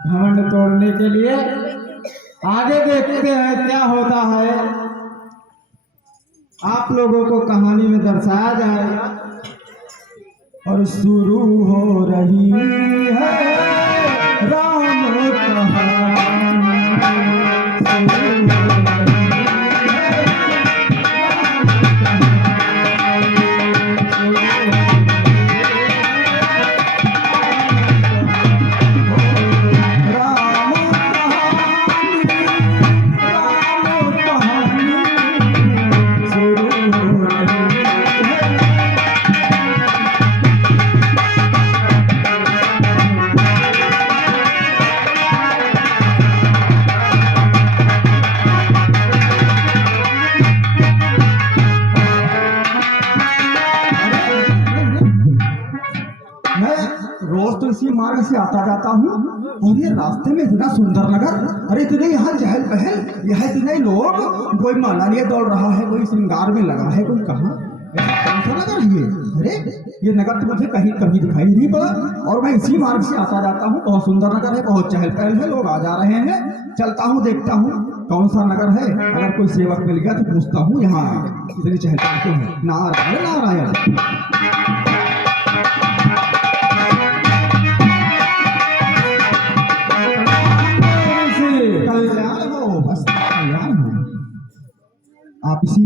घमंड तोड़ने के लिए। आगे देखते हैं क्या होता है, आप लोगों को कहानी में दर्शाया जाएगा। और शुरू हो रही है राम कहानी, शुरू हो रही है राम कहानी, राम कहानी, शुरू हो रही है। मैं रोज तो इसी मार्ग से आता जाता हूँ और ये रास्ते में इतना सुंदर नगर, अरे इतने यहाँ चहल पहल, यह इतने लोग, कोई माला लिए दौड़ रहा है, कोई श्रृंगार में लगा है, कोई कहाँ, ऐसा कौन सा नगर है ये? अरे ये नगर तो मुझे कहीं कभी दिखाई नहीं पड़ा और मैं इसी मार्ग से आता जाता हूँ। बहुत सुंदर नगर है, बहुत चहल पहल है, लोग आ जा रहे हैं। चलता हूँ, देखता हूँ कौन सा नगर है, अगर कोई सेवक मिल गया तो पूछता हूँ यहाँ इतनी चहल पहल क्यों है। नारायण नारायण। कल्याण हो, बस कल्याण हो। आप इसी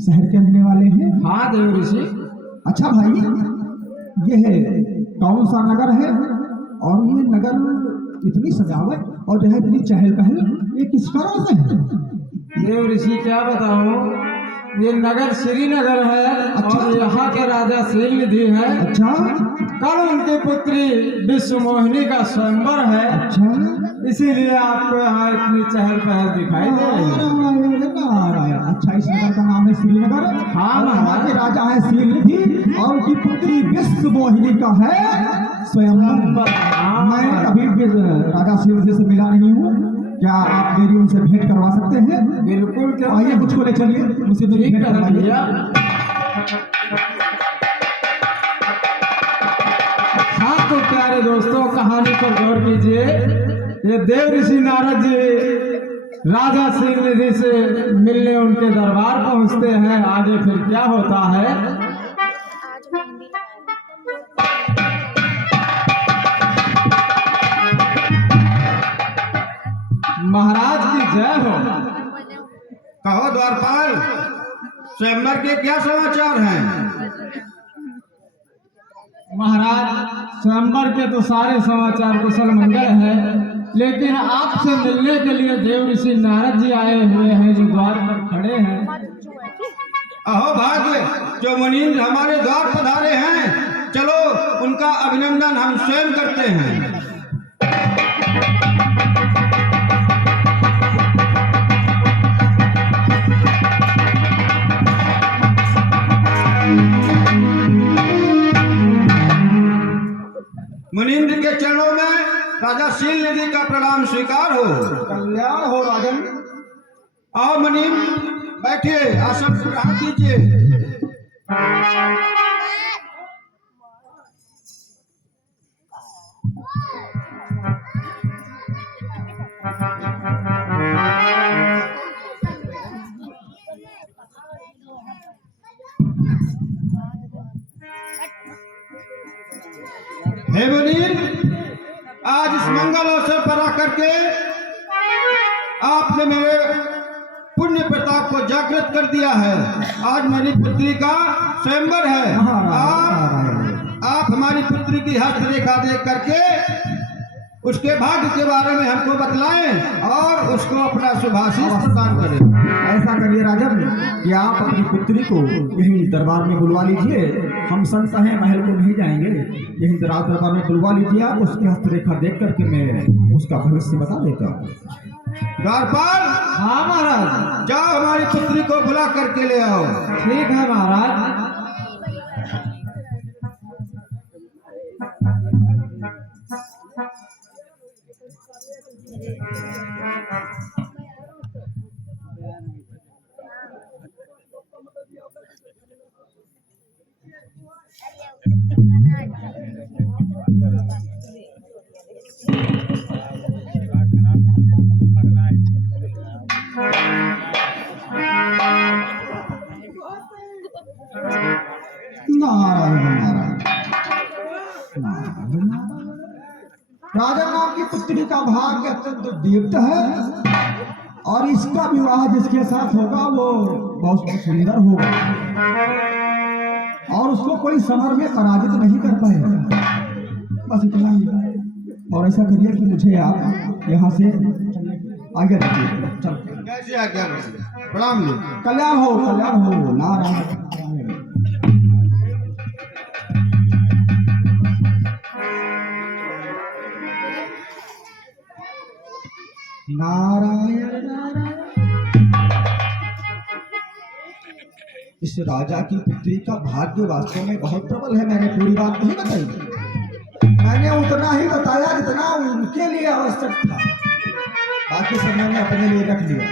शहर के रहने वाले हैं? हाँ देव ऋषि। अच्छा भाई, ये है कौन सा नगर है और ये नगर इतनी सजावट और जो है इतनी चहल पहल, ये किस कारण से है? देव ऋषि क्या बताऊं, ये नगर श्रीनगर है। अच्छा। और यहाँ के राजा शीलनिधि है। अच्छा कल उनकी पुत्री विश्व मोहिनी का स्वयंवर है, अच्छा। इसीलिए आपको यहाँ इतनी चहल पहल दिखाई दे रही है। नारायण नारायण। अच्छा, इस नगर का नाम है श्रीनगर। हाँ, और वहाँ के राजा है शीलनिधि और उनकी पुत्री विश्व मोहिनी का है स्वयंवर। मैं कभी भी राजा शीलनिधि से मिला नहीं हूँ, क्या आप मेरी उनसे भेंट करवा सकते हैं? बिल्कुल। क्या आइए मुझको ले चलिए, मुझसे मेरी ठीक भेंट है करवाइए। भैया। हाँ तो प्यारे दोस्तों, कहानी पर गौर कीजिए। ये देव ऋषि नारद जी राजा शीलनिधि से मिलने उनके दरबार पहुंचते हैं। आगे फिर क्या होता है। महाराज की जय हो। कहो द्वारपाल, स्वयंवर के क्या समाचार हैं? महाराज स्वयंवर के तो सारे समाचार कुशल मंगल है, लेकिन आपसे मिलने के लिए देव ऋषि नारद जी आए हुए हैं, जो द्वार पर खड़े हैं। अहो भाग्य, जो मुनीन्द्र हमारे द्वार पधारे हैं, चलो उनका अभिनंदन हम स्वयं करते हैं। मुनीन्द्र के चरणों में राजा शीलनिधि का प्रणाम स्वीकार हो। कल्याण हो राजन। आओ मुनीन्द्र, बैठिए, आसन ग्रहण कीजिए। हे मुनीन्द्र, आज इस मंगल अवसर पर आकर के आपने मेरे पुण्य प्रताप को जागृत कर दिया है। आज मेरी पुत्री का स्वयंवर है। आप हमारी पुत्री की हस्तरेखा देख करके उसके भाग्य के बारे में हमको बतलाएं और उसको अपना शुभाशीष प्रदान करें। ऐसा करिए राजन कि आप अपनी पुत्री को यही दरबार में बुलवा लीजिए। हम संत हैं, महल को नहीं जाएंगे, यही दरबार में बुलवा लीजिए। आप उसकी हस्तरेखा देख करके मैं उसका भविष्य बता देता हूँ। द्वारपाल, हाँ महाराज। जाओ हमारी पुत्री को बुला करके ले आओ। ठीक है महाराज। राजा नाम की पुत्री का भाग्य अत्यंत दीप्त है और इसका विवाह जिसके साथ होगा वो बहुत सुंदर होगा और उसको कोई समर में पराजित नहीं कर पाएगा। बस इतना ही। और ऐसा करिए कि मुझे आप यहाँ से आगे रखिए। चल कैसे आज्ञा प्रणाम जी। कल्याण हो नारायण। नारायण नारायण। इस राजा की पुत्री का भाग्य वास्तव में बहुत प्रबल है। मैंने पूरी बात नहीं बताई, मैंने उतना ही बताया जितना उनके लिए आवश्यक था, बाकी सब मैंने अपने लिए रख लिया।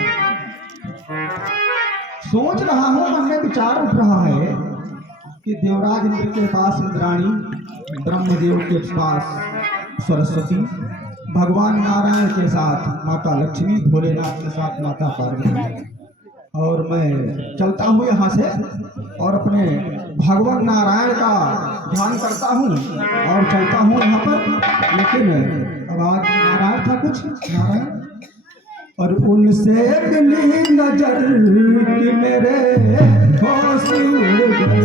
सोच रहा हूं, मन में विचार उठ रहा है कि देवराज इंद्र के पास इंद्राणी, ब्रह्मदेव के पास सरस्वती, भगवान नारायण के साथ माता लक्ष्मी, भोलेनाथ के साथ माता पार्वती, और मैं चलता हूँ यहाँ से और अपने भगवान नारायण का ध्यान करता हूँ और चलता हूँ यहाँ पर। लेकिन अब आज नारायण था कुछ नारायण, और उनसे मिली नजर कि मेरे होश उड़ गए।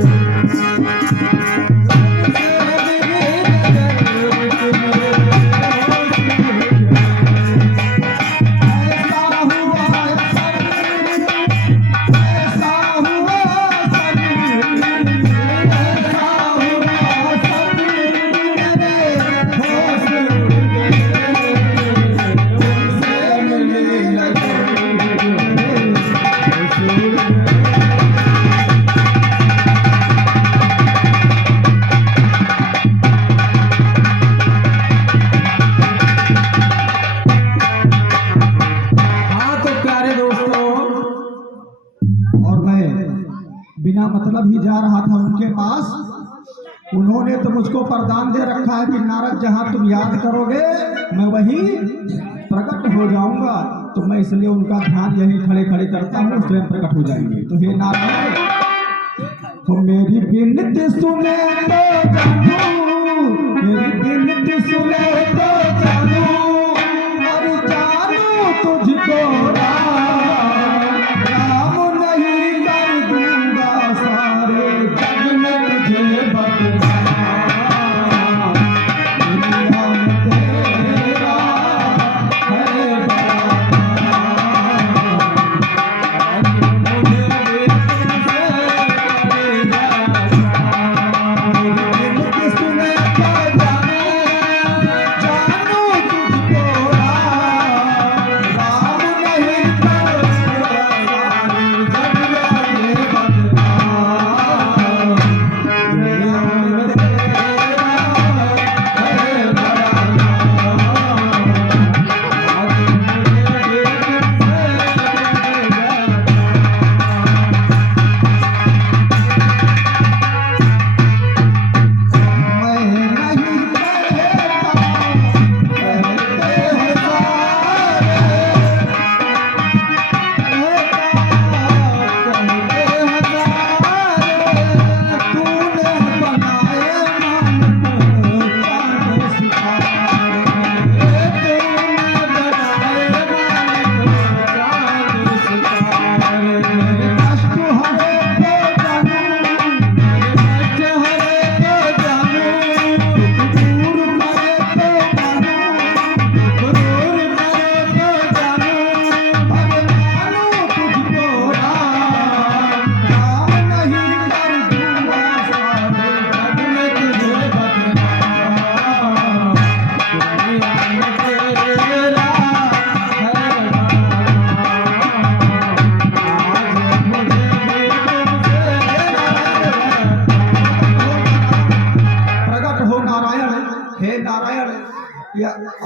बिना मतलब ही जा रहा था उनके पास। उन्होंने तो मुझको वरदान दे रखा है कि नारद जहां तुम याद करोगे मैं वहीं प्रकट हो जाऊंगा, तो मैं इसलिए उनका ध्यान यही खड़े खड़े करता हूँ, स्वयं प्रकट हो जाएंगे। तो हे नारद, तो मेरी बिनती सुने तो जानू, मेरी बिनती सुने तो जानू, और जानू तुझको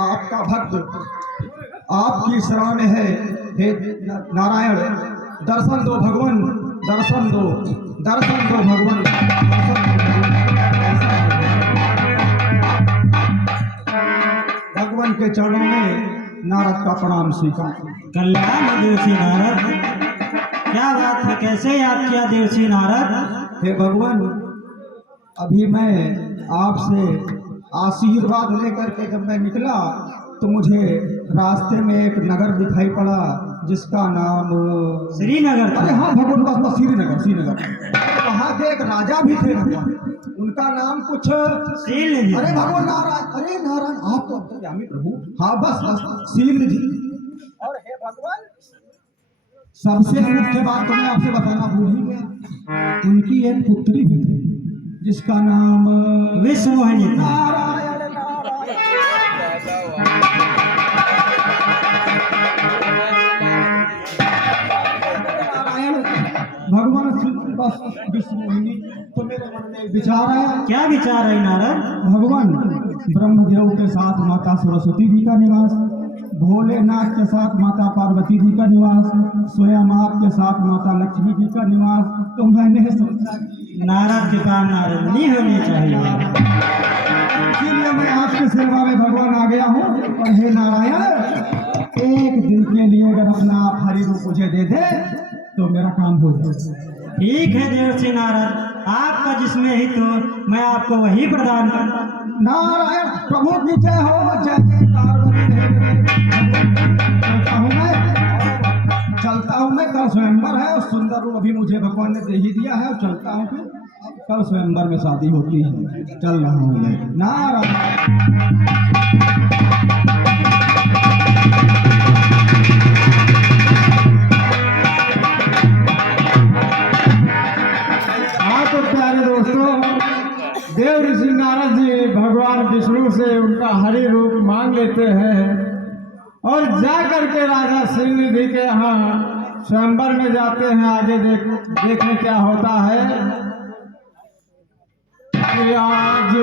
आपका भक्त आपकी शरण में है। हे नारायण, दर्शन दो भगवान, दर्शन दो, दर्शन दो भगवान। भगवान के चरणों में नारद का प्रणाम स्वीकार। कल्याण देवसी नारद, क्या बात है, कैसे याद किया देवसी नारद? हे भगवान, अभी मैं आपसे आशीर्वाद लेकर के जब मैं निकला तो मुझे रास्ते में एक नगर दिखाई पड़ा जिसका नाम, श्रीनगर था। अरे हाँ भगवान, बस श्रीनगर, श्रीनगर। वहाँ के एक राजा भी थे भगवान, उनका नाम कुछ, शील अरे भगवान नारायण, अरे नारायण, आप तो अंतर्यामी प्रभु। हाँ बस बस शील जी। और हे भगवान, सबसे मुख्य बात तो मैं आपसे बताना भूल ही गया, उनकी एक पुत्री भी थी जिसका नाम विश्वमोहिनी था। नारायण नारायण भगवान बस विश्वमोहिनी। तो मेरे मन में विचार आया, क्या विचार है नारद? भगवान ब्रह्मदेव के साथ माता सरस्वती जी का निवास, भोलेनाथ के साथ माता पार्वती जी का निवास, स्वयं आपके साथ माता लक्ष्मी जी का निवास। तो मैंने सोचा कि नारद के पास नारदनी होनी चाहिए। इसीलिए मैं आपकी सेवा में भगवान आ गया हूँ। और हे नारायण, एक दिन के लिए अगर अपना आप हरि रूप मुझे दे दे तो मेरा काम हो जाए। ठीक है देवर्षि नारद, आपका जिसमें ही तो मैं आपको वही प्रदान करता। नारायण प्रभु की जय हो, जय जयकार चलता हूँ मैं। कल स्वयंवर है और सुंदर रूप अभी मुझे भगवान ने दे ही दिया है और चलता हूँ। फिर कल स्वयंवर में शादी होती है, चल रहा हूँ मैं। नारायण हाँ तो प्यारे दोस्तों, देव ऋषि नारद जी भगवान विष्णु से उनका हरि रूप मांग लेते हैं और जा करके राजा श्रीनिधि के यहाँ स्वयंवर में जाते हैं। आगे देखें क्या होता है। आज